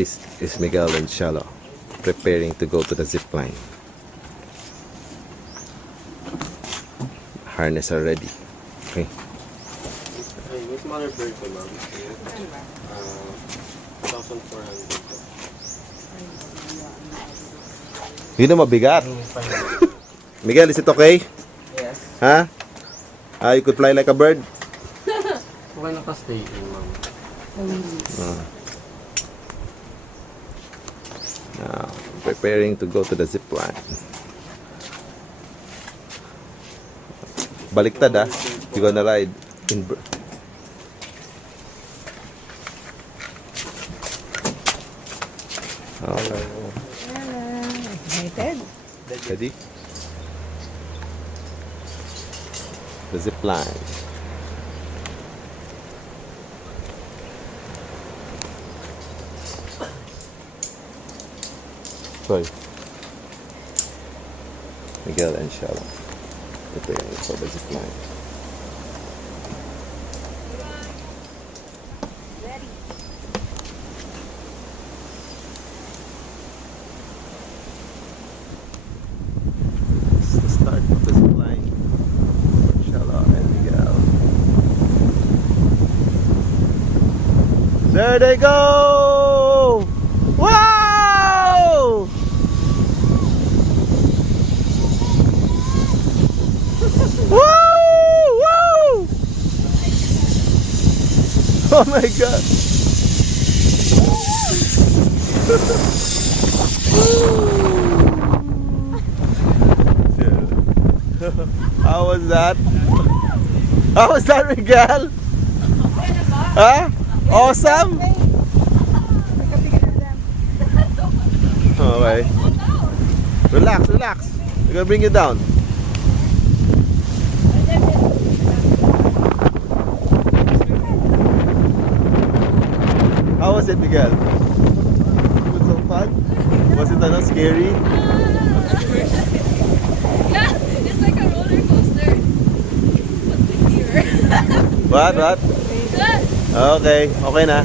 This is Miguel and Shallow preparing to go to the zip line. Harness are ready. Okay. Ay, may smaller bird ko, ma'am. 1,400. Yun na mabigat. Miguel, is it okay? Yes. Huh? You could fly like a bird? Okay na ka-stay in, ma'am. Now, preparing to go to the zip line. Baliktad ah. You're gonna ride in okay. Excited? Ready? The zip line. Sorry. Miguel and Shallow preparing for the zip line. It's the start of the zip line for Shallow and Miguel. There they go! Wow! Woo! Woo! Oh my god! How was that? How was that, Miguel? Huh? Awesome? Okay. Relax, relax. We're gonna bring you down. How was it, Miguel? Was it so fun? Was it scary? Yeah, it's like a roller coaster. But with fear. What? Good. Okay, okay na.